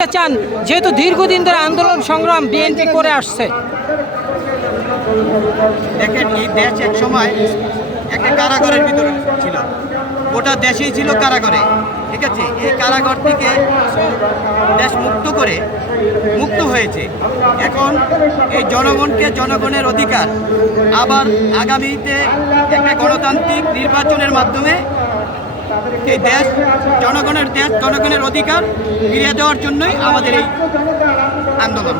চান, যেহেতু দীর্ঘদিন ধরে আন্দোলন সংগ্রাম বিএনপি করে আসছে। দেখেন, এই দেশ এক সময় একটা কারাগারের ভিতরে ছিল। গোটা দেশেই ছিল কারাগারে, ঠিক আছে? এই কারাগার থেকে দেশ মুক্ত করে মুক্ত হয়েছে। এখন এই জনগণকে জনগণের অধিকার আবার আগামীতে একটা গণতান্ত্রিক নির্বাচনের মাধ্যমে এই দেশ জনগণের দেশ, জনগণের অধিকার ফিরিয়ে দেওয়ার জন্যই আমাদের এই আন্দোলন।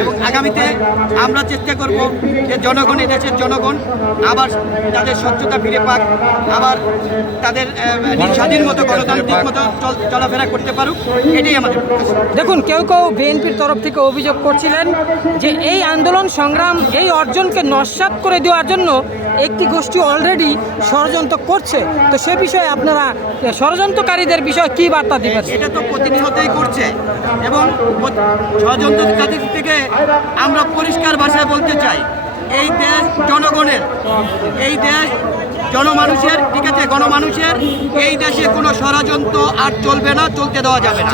এবং আগামীতে আমরা চেষ্টা করব যে জনগণ, এই দেশের জনগণ আবার তাদের স্বচ্ছতা ফিরে পাক, আবার তাদের স্বাধীন মতো গণতান্ত্রিক মতো চল- চলাফেরা করতে পারুক, এটাই আমাদের দেখুন, কেউ কেউ বিএনপির তরফ থেকে অভিযোগ করছিলেন যে এই আন্দোলন সংগ্রাম, এই অর্জনকে নস্বাত করে দেওয়ার জন্য একটি গোষ্ঠী অলরেডি ষড়যন্ত্র করছে। তো সে বিষয়ে আপনারা এ, ষড়যন্ত্রকারীদের বিষয়ে কি বার্তা দিবেন? এটা তো প্রতিনিয়তই করছে এবং ষড়যন্ত্রকারীদের থেকে আমরা পরিষ্কার ভাষায় বলতে চাই এই দেশ জনগণের এই দেশ জনমানুষের ঠিক আছে গণমানুষের এই দেশে কোনো ষড়যন্ত্র আর চলবে না চলতে দেওয়া যাবে না।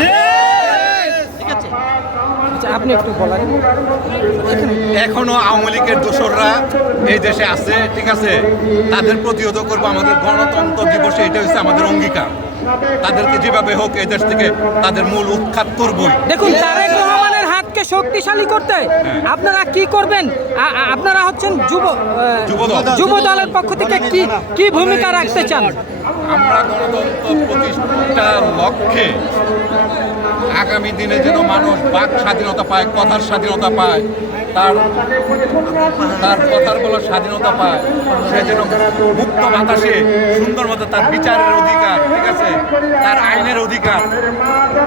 আপনি একটু বলেন। এখনও আওয়ামী লীগের দোসররা এই দেশে আছে ঠিক আছে? তাদের প্রতিহত করব আমাদের গণতন্ত্র দিবসে এটা হচ্ছে আমাদের অঙ্গীকার। তাদেরকে যেভাবে হোক এই দেশ থেকে তাদের মূল উৎখাত করবই। দেখুন তারেক রহমানের হাতকে শক্তিশালী করতে আপনারা কি করবেন? আপনারা হচ্ছেন যুব। যুব দলের পক্ষ থেকে কি কি ভূমিকা রাখতে চান? আমরা গণতন্ত্র প্রতিষ্ঠার লক্ষ্যে আগামী দিনে যেন মানুষ বাক স্বাধীনতা পায় কথার স্বাধীনতা পায় তার তার কথার বলার স্বাধীনতা পায়। সে যেন মুক্ত বাতাসে সুন্দর মতো তার বিচারের অধিকার ঠিক আছে? তার আইনের অধিকার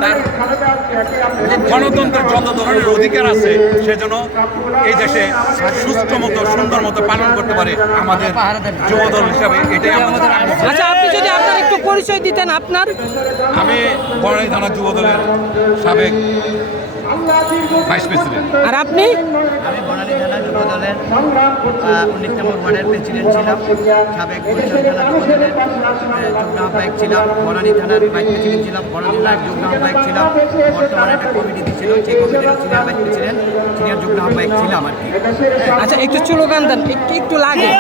তার গণতন্ত্রের যত ধরনের অধিকার আছে সে যেন এই দেশে সুস্থ মতো সুন্দর মতো পালন করতে পারে আমাদের যুবদল হিসাবে। এটাই আমাদের আচ্ছা আপনি যদি আপনার একটু পরিচয় দিতেন আপনার? আমি বড়াই থানা যুব দলের সাবেক আর আপনি আমি বনানী থানা যুব দলের উনিশ নম্বর ওয়ার্ডের প্রেসিডেন্ট ছিলাম সাবেক যুগ্ম আহ্বায়ক ছিলাম বনানী থানার ভাইস প্রেসিডেন্ট ছিলাম বনানী থানার যুগ্ম আহ্বায়ক ছিলাম বর্তমানে একটা কমিটি দিচ্ছিল সেই কমিটির সিনিয়র ভাইস প্রেসিডেন্ট সিনিয়র যুগ্ম আহ্বায়ক ছিলাম আর কি আচ্ছা একটু স্লোগান দেন একটু একটু লাগে